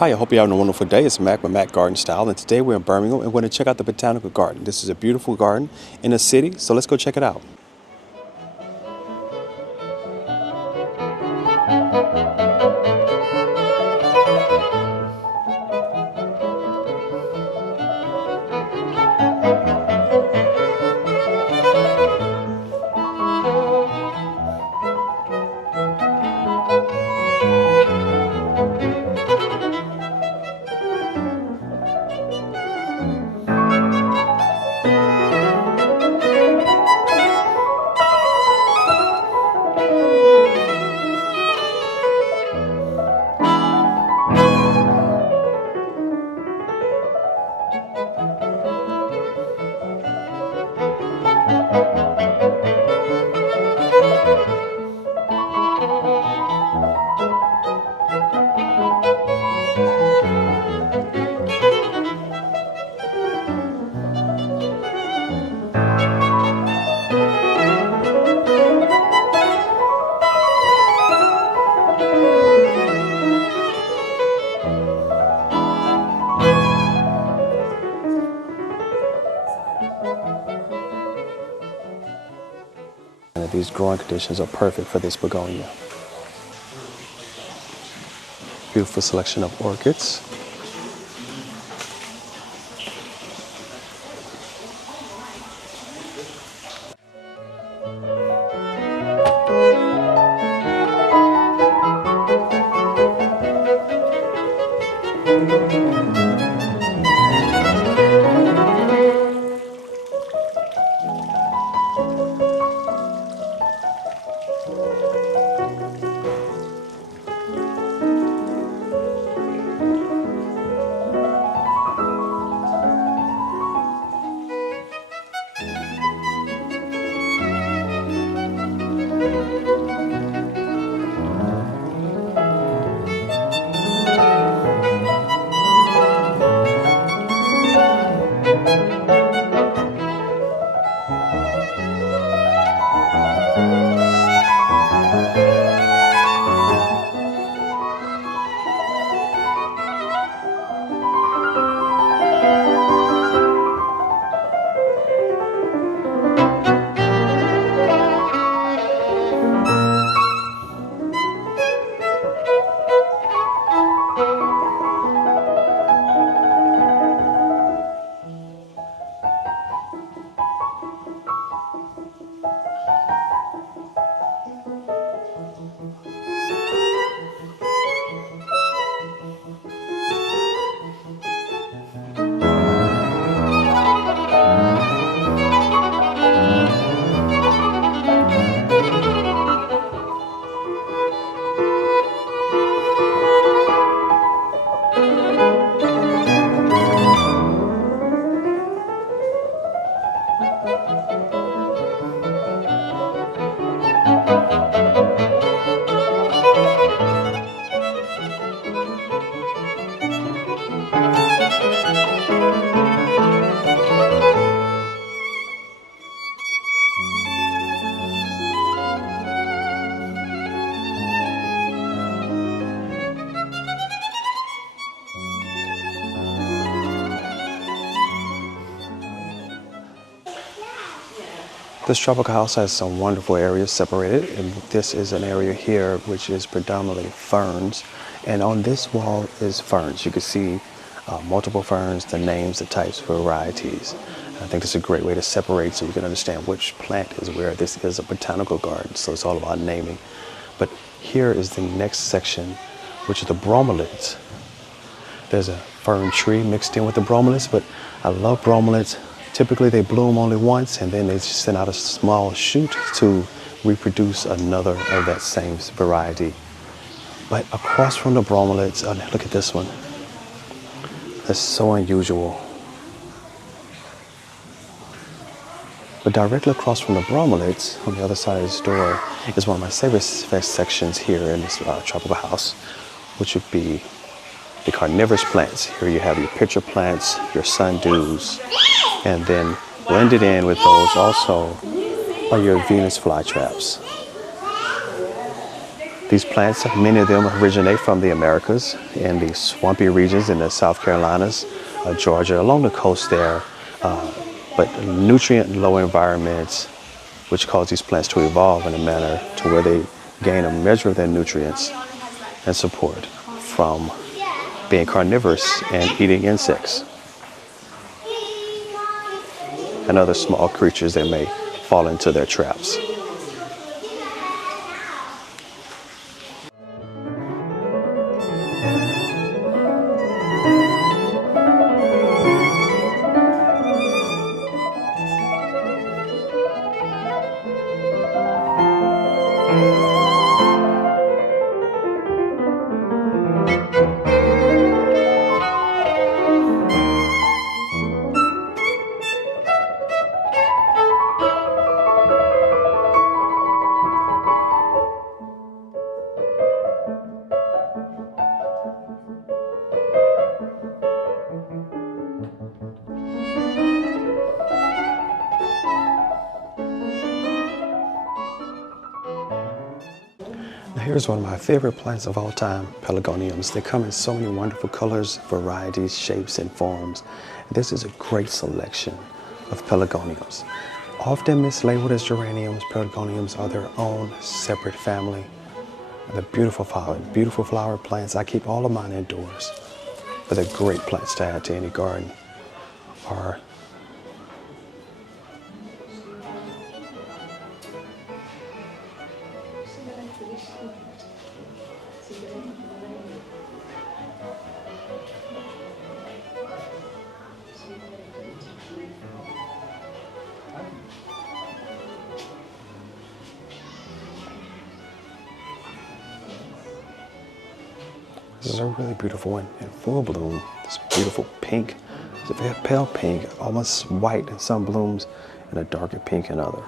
Hi, I hope you're having a wonderful day. It's Mac with Mac Garden Style, and today we're in Birmingham and we're going to check out the Botanical Garden. This is a beautiful garden in the city, so let's go check it out. And these growing conditions are perfect for this begonia. Beautiful selection of orchids. This tropical house has some wonderful areas separated, and this is an area here which is predominantly ferns, and on this wall is ferns. You can see multiple ferns, the names, the types, varieties. I think this is a great way to separate so you can understand which plant is where. This is a botanical garden, so it's all about naming. But here is the next section, which is the bromeliads. There's a fern tree mixed in with the bromeliads, but I love bromeliads. Typically they bloom only once and then they just send out a small shoot to reproduce another of that same variety. But across from the bromeliads, oh, look at this one. That's so unusual. But directly across from the bromeliads, on the other side of this door, is one of my favorite sections here in this tropical house, which would be the carnivorous plants. Here you have your pitcher plants, your sundews, and then blended in with those also are your Venus flytraps. These plants, many of them originate from the Americas in the swampy regions in the South Carolinas, Georgia, along the coast there, but nutrient-low environments, which cause these plants to evolve in a manner to where they gain a measure of their nutrients and support from being carnivorous and eating insects and other small creatures that may fall into their traps. Here's one of my favorite plants of all time, pelargoniums. They come in so many wonderful colors, varieties, shapes, and forms. This is a great selection of pelargoniums. Often mislabeled as geraniums, pelargoniums are their own separate family. They're beautiful flower plants. I keep all of mine indoors, but they're great plants to add to any garden. This is a really beautiful one in full bloom. This beautiful pink. It's a very pale pink, almost white in some blooms, and a darker pink in others.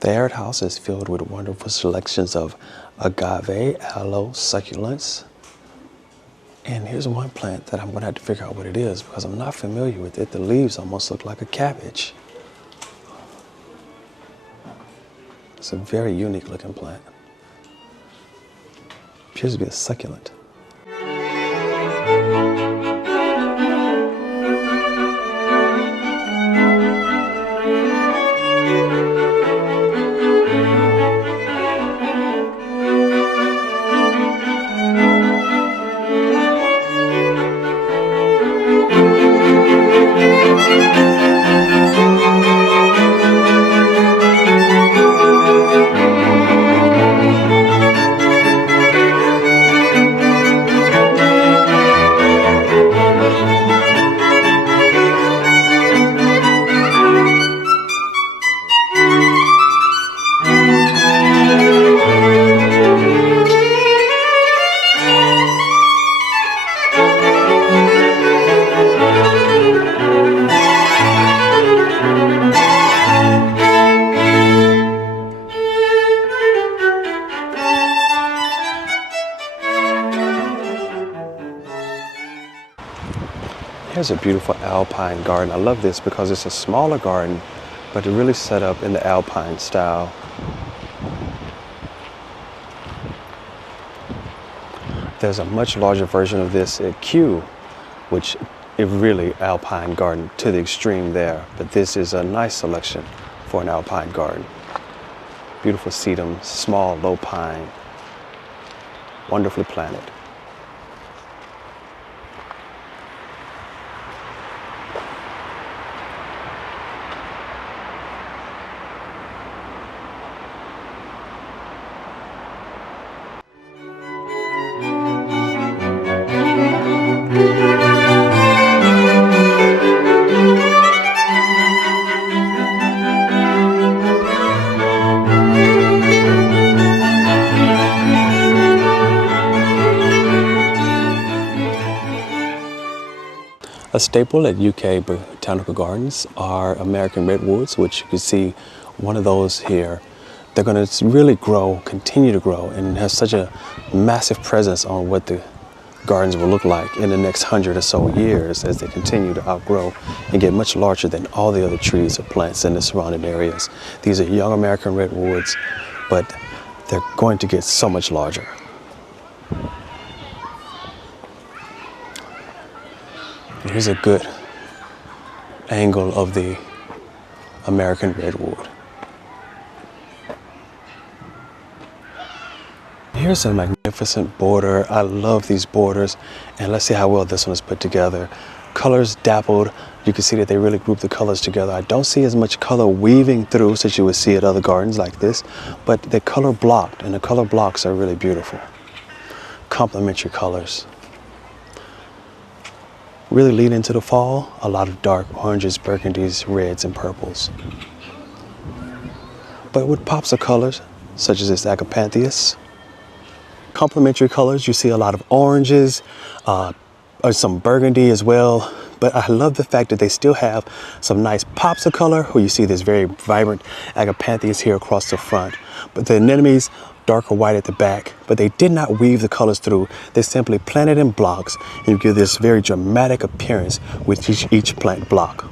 The Arid House is filled with wonderful selections of agave, aloe, succulents. And here's one plant that I'm going to have to figure out what it is because I'm not familiar with it. The leaves almost look like a cabbage. It's a very unique looking plant. Appears to be a succulent. Here's a beautiful Alpine garden. I love this because it's a smaller garden, but it really set up in the Alpine style. There's a much larger version of this at Kew, which is really Alpine garden to the extreme there. But this is a nice selection for an Alpine garden. Beautiful sedum, small, low pine, wonderfully planted. A staple at UK Botanical Gardens are American redwoods, which you can see one of those here. They're going to really grow, continue to grow, and have such a massive presence on what the gardens will look like in the next 100 or so years as they continue to outgrow and get much larger than all the other trees or plants in the surrounding areas. These are young American redwoods, but they're going to get so much larger. Here's a good angle of the American redwood. Here's a magnificent border. I love these borders, and let's see how well this one is put together. Colors dappled. You can see that they really group the colors together. I don't see as much color weaving through as you would see at other gardens like this, but they're color blocked, and the color blocks are really beautiful. Complementary colors. Really lead into the fall, a lot of dark oranges, burgundies, reds, and purples. But with pops of colors, such as this agapanthus. Complementary colors, you see a lot of oranges, or some burgundy as well. But I love the fact that they still have some nice pops of color, where you see this very vibrant agapanthus here across the front. But the anemones, darker white at the back, but they did not weave the colors through. They simply planted in blocks and give this very dramatic appearance with each plant block.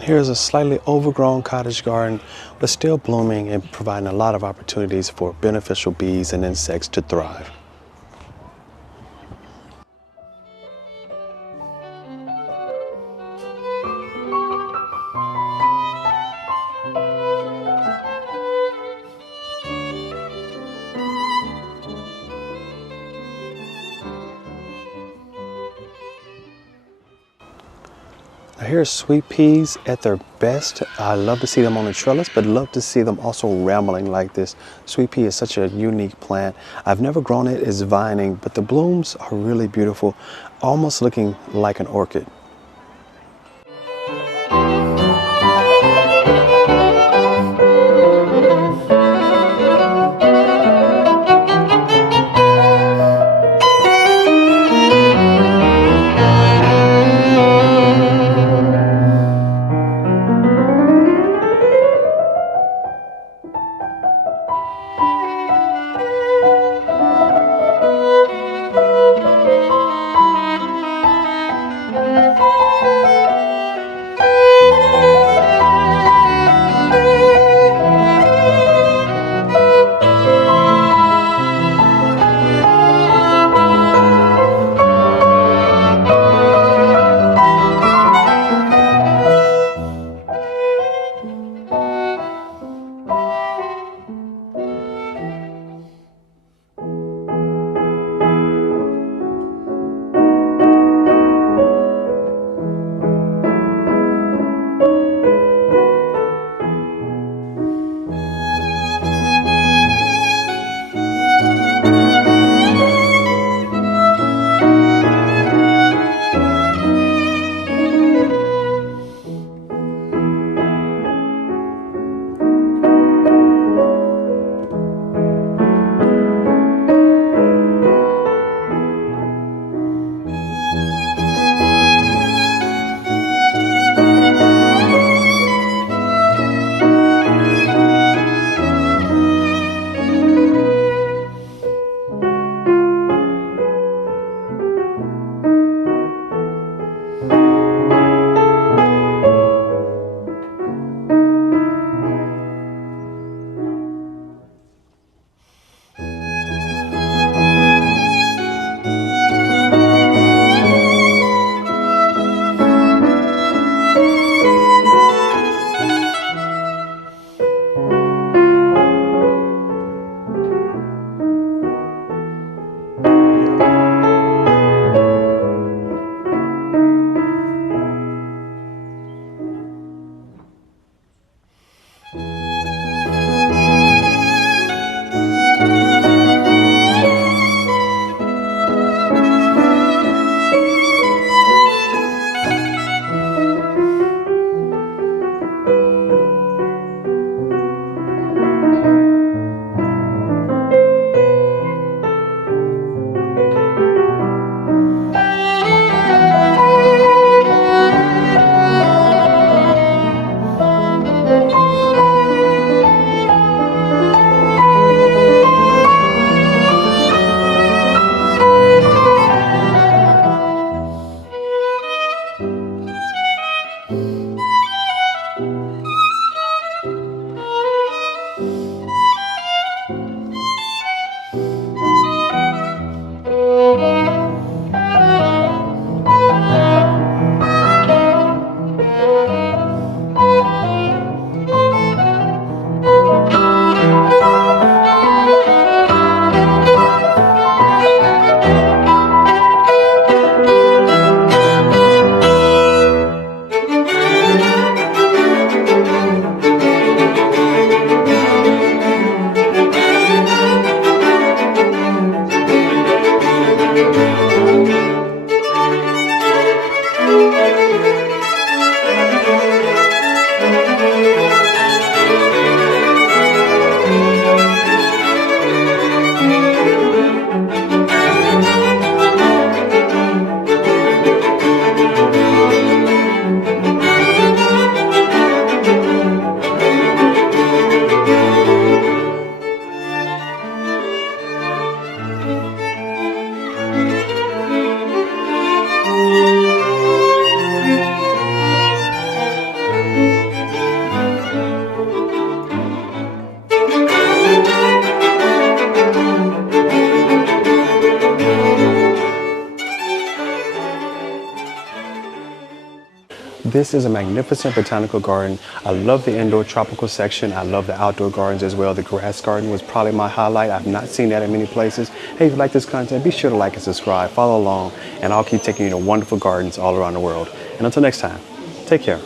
Here's a slightly overgrown cottage garden, but still blooming and providing a lot of opportunities for beneficial bees and insects to thrive. Now here's sweet peas at their best. I love to see them on the trellis, but love to see them also rambling like this. Sweet pea is such a unique plant. I've never grown it as vining, but the blooms are really beautiful, almost looking like an orchid. this is a magnificent botanical garden. I love the indoor tropical section. I love the outdoor gardens as well. The grass garden was probably my highlight. I've not seen that in many places. Hey, if you like this content, be sure to like and subscribe, follow along, and I'll keep taking you to wonderful gardens all around the world. And until next time, take care.